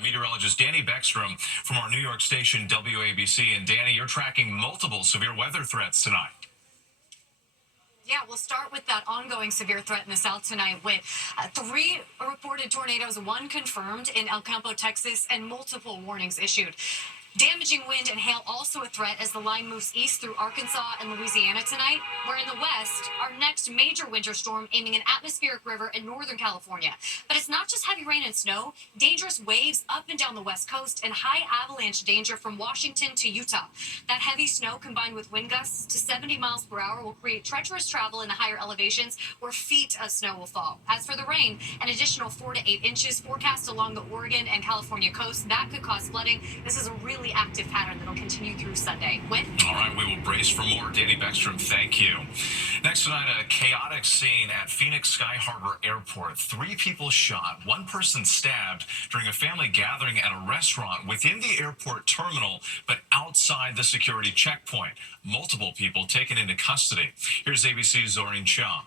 Meteorologist Danny Beckstrom from our New York station WABC. And Danny, you're tracking multiple severe weather threats tonight. Yeah, we'll start with that ongoing severe threat in the south tonight with 3 reported tornadoes, 1 confirmed in El Campo, Texas, and multiple warnings issued. Damaging wind and hail also a threat as the line moves east through Arkansas and Louisiana tonight. Where in the west, our next major winter storm aiming an atmospheric river in Northern California. But it's not just heavy rain and snow, dangerous waves up and down the west coast and high avalanche danger from Washington to Utah. That heavy snow combined with wind gusts to 70 miles per hour will create treacherous travel in the higher elevations where feet of snow will fall. As for the rain, an additional 4 to 8 inches forecast along the Oregon and California coast. That could cause flooding. This is a really active pattern that'll continue through Sunday. All right, we will brace for more. Danny Beckstrom, thank you. Next tonight, a chaotic scene at Phoenix Sky Harbor Airport. 3 people shot, 1 person stabbed during a family gathering at a restaurant within the airport terminal, but outside the security checkpoint. Multiple people taken into custody. Here's ABC's Zorin Shah.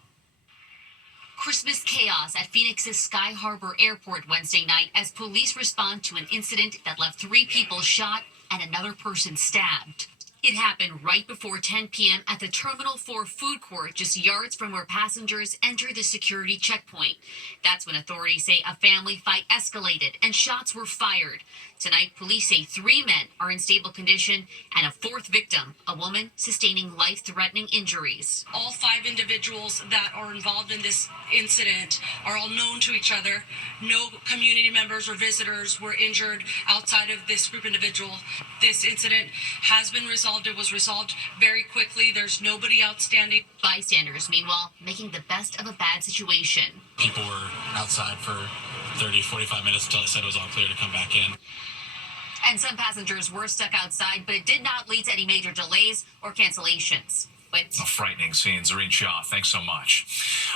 Christmas chaos at Phoenix's Sky Harbor Airport Wednesday night as police respond to an incident that left 3 people shot and another person stabbed. It happened right before 10 p.m. at the Terminal 4 food court, just yards from where passengers enter the security checkpoint. That's when authorities say a family fight escalated and shots were fired. Tonight, police say 3 men are in stable condition and a 4th victim, a woman sustaining life-threatening injuries. All 5 individuals that are involved in this incident are all known to each other. No community members or visitors were injured outside of this group individual. This incident has been resolved. It was resolved very quickly. There's nobody outstanding. Bystanders, meanwhile, making the best of a bad situation. People were outside for 30, 45 minutes until they said it was all clear to come back in. And some passengers were stuck outside, but it did not lead to any major delays or cancellations. A frightening scene. Zorin Shah, thanks so much.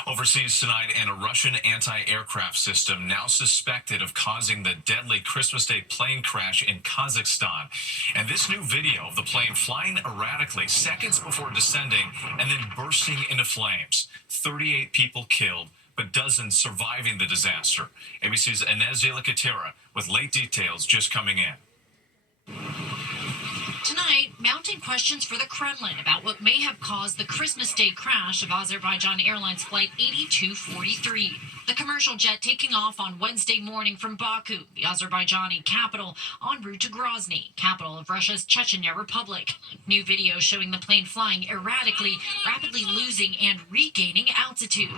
Overseas tonight, and a Russian anti-aircraft system now suspected of causing the deadly Christmas Day plane crash in Kazakhstan. And this new video of the plane flying erratically seconds before descending and then bursting into flames. 38 people killed, but dozens surviving the disaster. ABC's Inez de la Catera with late details just coming in. Tonight, mounting questions for the Kremlin about what may have caused the Christmas Day crash of Azerbaijan Airlines Flight 8243. The commercial jet taking off on Wednesday morning from Baku, the Azerbaijani capital, en route to Grozny, capital of Russia's Chechnya Republic. New video showing the plane flying erratically, rapidly losing and regaining altitude.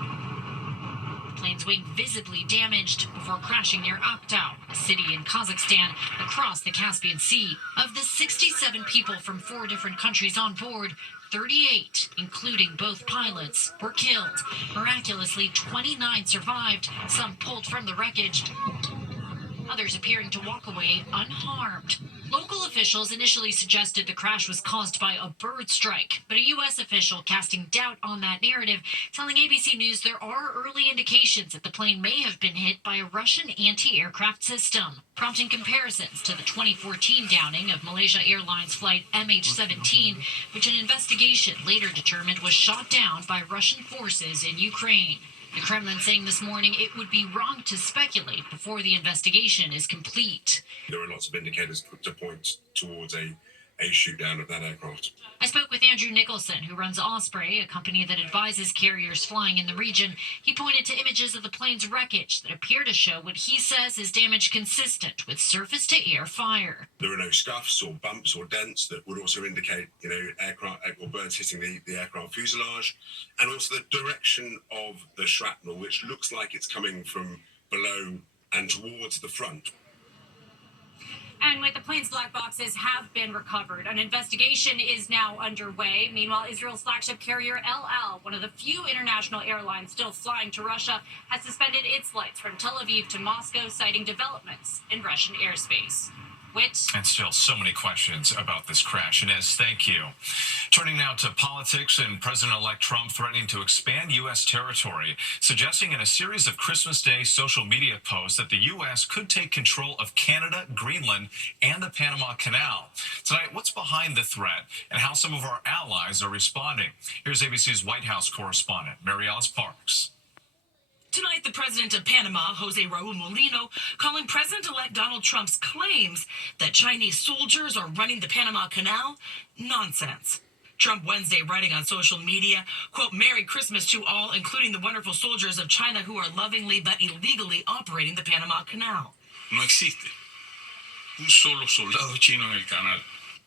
The plane's wing visibly damaged before crashing near Aktau, a city in Kazakhstan across the Caspian Sea. Of the 67 people from 4 different countries on board, 38, including both pilots, were killed. Miraculously, 29 survived, some pulled from the wreckage, others appearing to walk away unharmed. Local officials initially suggested the crash was caused by a bird strike, but a U.S. official casting doubt on that narrative, telling ABC News there are early indications that the plane may have been hit by a Russian anti-aircraft system, prompting comparisons to the 2014 downing of Malaysia Airlines flight MH17, which an investigation later determined was shot down by Russian forces in Ukraine. The Kremlin saying this morning it would be wrong to speculate before the investigation is complete. There are lots of indicators to point towards a shoot down of that aircraft. I spoke with Andrew Nicholson, who runs Osprey, a company that advises carriers flying in the region. He pointed to images of the plane's wreckage that appear to show what he says is damage consistent with surface-to-air fire. There are no scuffs or bumps or dents that would also indicate, aircraft or birds hitting the aircraft fuselage, and also the direction of the shrapnel, which looks like it's coming from below and towards the front. And with the plane's black boxes have been recovered. An investigation is now underway. Meanwhile, Israel's flagship carrier El Al, one of the few international airlines still flying to Russia, has suspended its flights from Tel Aviv to Moscow, citing developments in Russian airspace. And still so many questions about this crash. Inez, thank you. Turning now to politics, and President-elect Trump threatening to expand U.S. territory, suggesting in a series of Christmas Day social media posts that the U.S. could take control of Canada, Greenland, and the Panama Canal. Tonight, what's behind the threat and how some of our allies are responding? Here's ABC's White House correspondent, Mary Alice Parks. Tonight, the president of Panama, Jose Raul Molino, calling President-elect Donald Trump's claims that Chinese soldiers are running the Panama Canal nonsense. Trump Wednesday writing on social media, quote, "Merry Christmas to all, including the wonderful soldiers of China who are lovingly but illegally operating the Panama Canal." No existe un solo soldado chino en el canal.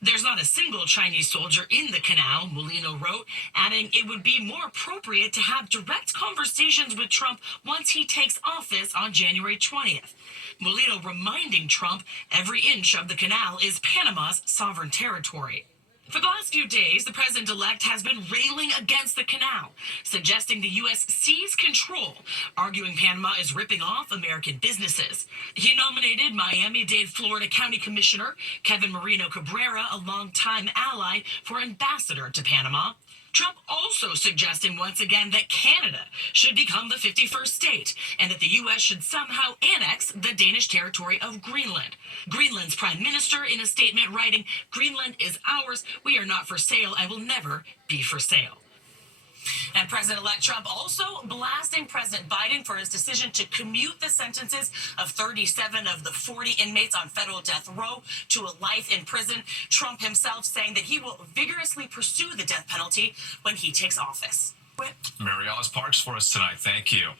There's not a single Chinese soldier in the canal, Molino wrote, adding it would be more appropriate to have direct conversations with Trump once he takes office on January 20th. Molino reminding Trump every inch of the canal is Panama's sovereign territory. For the last few days, the president-elect has been railing against the canal, suggesting the U.S. seize control, arguing Panama is ripping off American businesses. He nominated Miami-Dade, Florida County Commissioner Kevin Marino Cabrera, a longtime ally, for ambassador to Panama. Trump also suggesting once again that Canada should become the 51st state and that the U.S. should somehow annex the Danish territory of Greenland. Greenland's prime minister in a statement writing, "Greenland is ours. We are not for sale and will never be for sale." And President-elect Trump also blasting President Biden for his decision to commute the sentences of 37 of the 40 inmates on federal death row to a life in prison. Trump himself saying that he will vigorously pursue the death penalty when he takes office. Mary Alice Parks for us tonight. Thank you.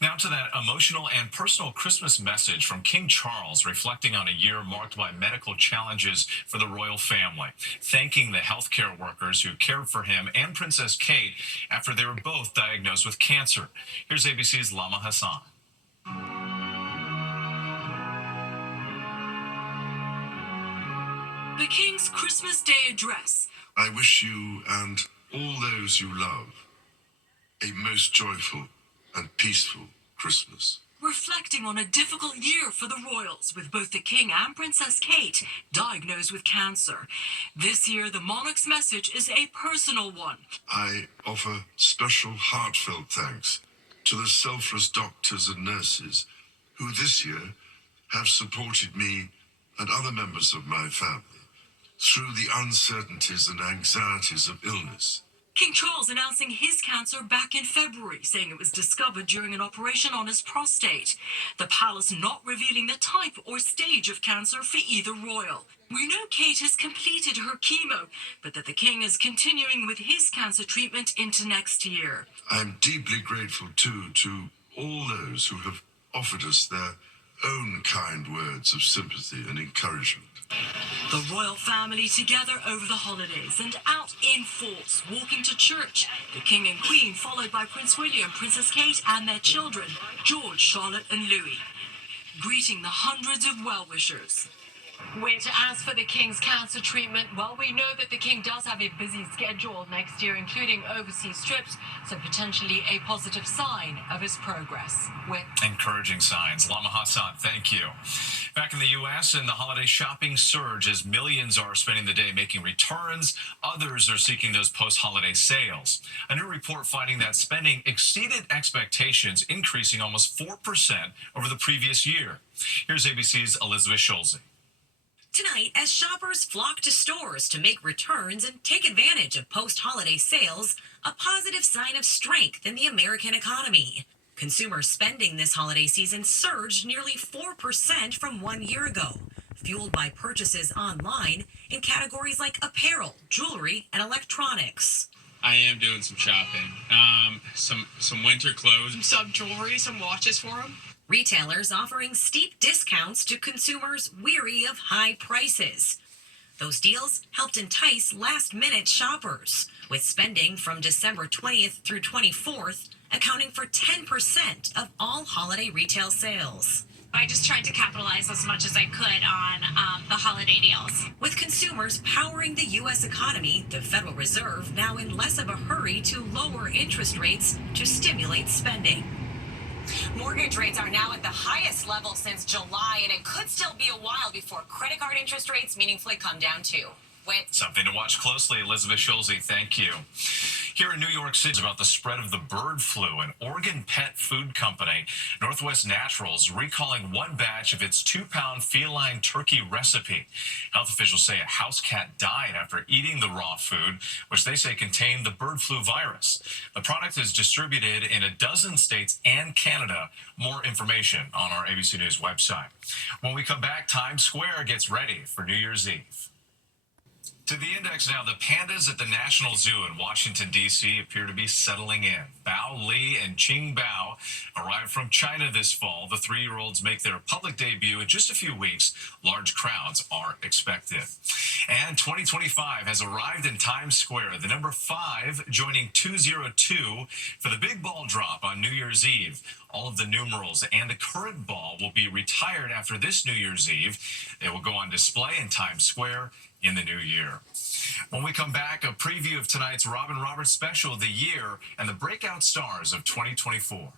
Now to that emotional and personal Christmas message from King Charles, reflecting on a year marked by medical challenges for the royal family, thanking the healthcare workers who cared for him and Princess Kate after they were both diagnosed with cancer. Here's ABC's Lama Hassan. The King's Christmas Day address. I wish you and all those you love a most joyful and peaceful Christmas. Reflecting on a difficult year for the royals, with both the King and Princess Kate diagnosed with cancer. This year, the monarch's message is a personal one. I offer special heartfelt thanks to the selfless doctors and nurses who this year have supported me and other members of my family through the uncertainties and anxieties of illness. King Charles announcing his cancer back in February, saying it was discovered during an operation on his prostate. The palace not revealing the type or stage of cancer for either royal. We know Kate has completed her chemo, but that the King is continuing with his cancer treatment into next year. I'm deeply grateful too to all those who have offered us their own kind words of sympathy and encouragement. The royal family together over the holidays and out in force, walking to church. The King and Queen followed by Prince William, Princess Kate and their children, George, Charlotte and Louis. Greeting the hundreds of well-wishers. Which, as for the King's cancer treatment, well, we know that the King does have a busy schedule next year, including overseas trips, so potentially a positive sign of his progress. Encouraging signs. Lama Hassan, thank you. Back in the U.S., and the holiday shopping surge as millions are spending the day making returns. Others are seeking those post-holiday sales. A new report finding that spending exceeded expectations, increasing almost 4% over the previous year. Here's ABC's Elizabeth Schulze. Tonight, as shoppers flock to stores to make returns and take advantage of post-holiday sales, a positive sign of strength in the American economy. Consumer spending this holiday season surged nearly 4% from 1 year ago, fueled by purchases online in categories like apparel, jewelry, and electronics. I am doing some shopping. Some winter clothes. Some jewelry, some watches for him. Retailers offering steep discounts to consumers weary of high prices. Those deals helped entice last-minute shoppers, with spending from December 20th through 24th accounting for 10% of all holiday retail sales. I just tried to capitalize as much as I could on the holiday deals. With consumers powering the U.S. economy, the Federal Reserve now in less of a hurry to lower interest rates to stimulate spending. Mortgage rates are now at the highest level since July, and it could still be a while before credit card interest rates meaningfully come down too. Something to watch closely. Elizabeth Schulze, thank you. Here in New York City, about the spread of the bird flu, an Oregon pet food company, Northwest Naturals, recalling one batch of its 2-pound feline turkey recipe. Health officials say a house cat died after eating the raw food, which they say contained the bird flu virus. The product is distributed in a dozen states and Canada. More information on our ABC News website. When we come back, Times Square gets ready for New Year's Eve. To the index now, the pandas at the National Zoo in Washington, D.C. appear to be settling in. Bao Li and Qing Bao arrived from China this fall. The 3-year-olds make their public debut in just a few weeks. Large crowds are expected. And 2025 has arrived in Times Square, the number 5 joining 202 for the big ball drop on New Year's Eve. All of the numerals and the current ball will be retired after this New Year's Eve. They will go on display in Times Square in the new year. When we come back, a preview of tonight's Robin Roberts special, The Year, and the breakout stars of 2024.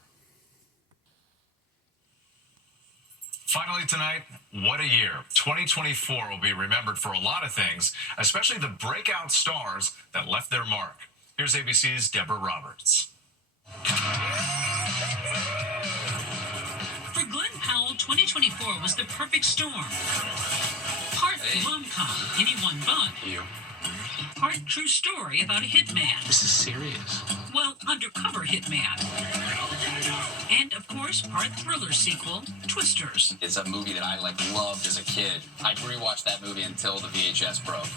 Finally tonight, what a year. 2024 will be remembered for a lot of things, especially the breakout stars that left their mark. Here's ABC's Deborah Roberts. For Glenn Powell, 2024 was the perfect storm. Part rom-com, Anyone But. You. Part true story about a hitman. This is serious. Well, undercover hitman. And, of course, part thriller sequel, Twisters. It's a movie that I loved as a kid. I rewatched that movie until the VHS broke.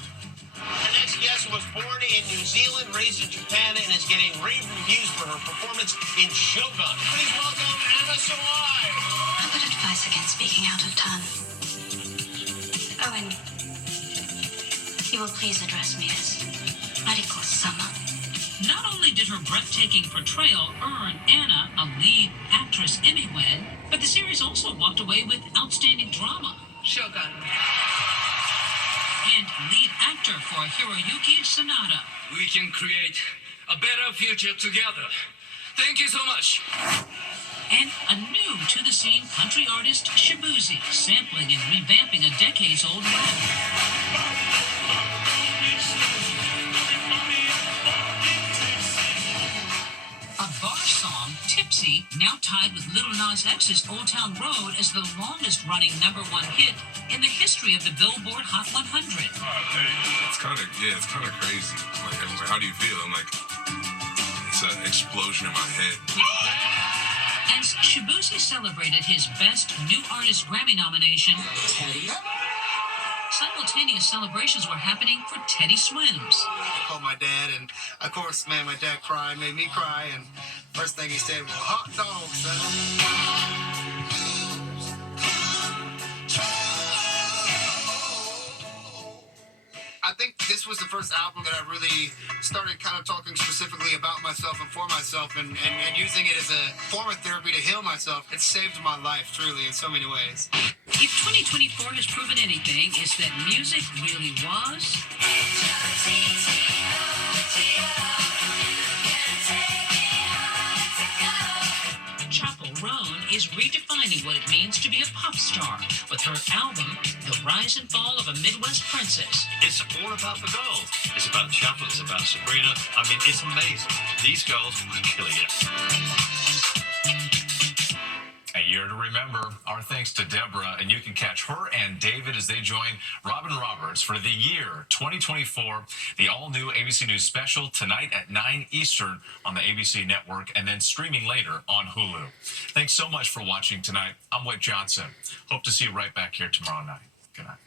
Our next guest was born in New Zealand, raised in Japan, and is getting rave reviews for her performance in Shogun. Please welcome Anna Sawai. I would advise against speaking out of turn. Owen, you will please address me as Mariko-sama. Not only did her breathtaking portrayal earn Anna a lead actress Emmy win, but the series also walked away with outstanding drama. Shogun. And lead actor for Hiroyuki Sanada. We can create a better future together. Thank you so much. And a new to-the-scene country artist, Shibuzi, sampling and revamping a decades-old rap. A bar song, Tipsy, now tied with Lil Nas X's Old Town Road as the longest-running #1 hit in the history of the Billboard Hot 100. It's kind of crazy. Like, how do you feel? I'm like, it's an explosion in my head. As Shibuzi celebrated his Best New Artist Grammy nomination, Teddy, simultaneous celebrations were happening for Teddy Swims. I called my dad, and of course, man, my dad cried, made me cry, and first thing he said was, hot dog, son. I think this was the first album that I really started kind of talking specifically about myself and for myself and using it as a form of therapy to heal myself. It saved my life, truly, in so many ways. If 2024 has proven anything, it's that music really was Chappell Roan is redefining what it means to be a pop star with her album, The Rise and Fall of a Midwest Princess. It's all about the girls. It's about Chappell, it's about Sabrina. I mean, it's amazing. These girls are killing it. A year to remember. Our thanks to Deborah, and you can catch her and David as they join Robin Roberts for The Year 2024, the all-new ABC News special tonight at 9 Eastern on the ABC network and then streaming later on Hulu. Thanks so much for watching tonight. I'm Whit Johnson. Hope to see you right back here tomorrow night. Good night.